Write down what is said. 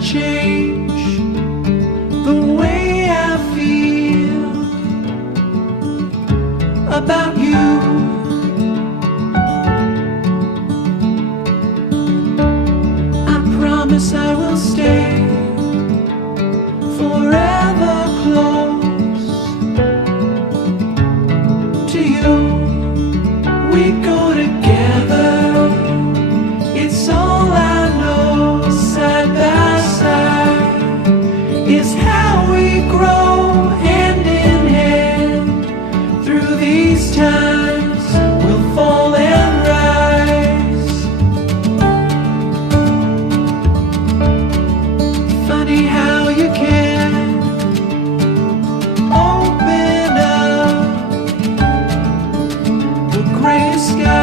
change the way I feel about you. I promise I will stay forever close to you. We go together, it's all I know. Side by side is how we grow, hand in hand. Through these times we'll fall and rise. Funny how you can open up the gray sky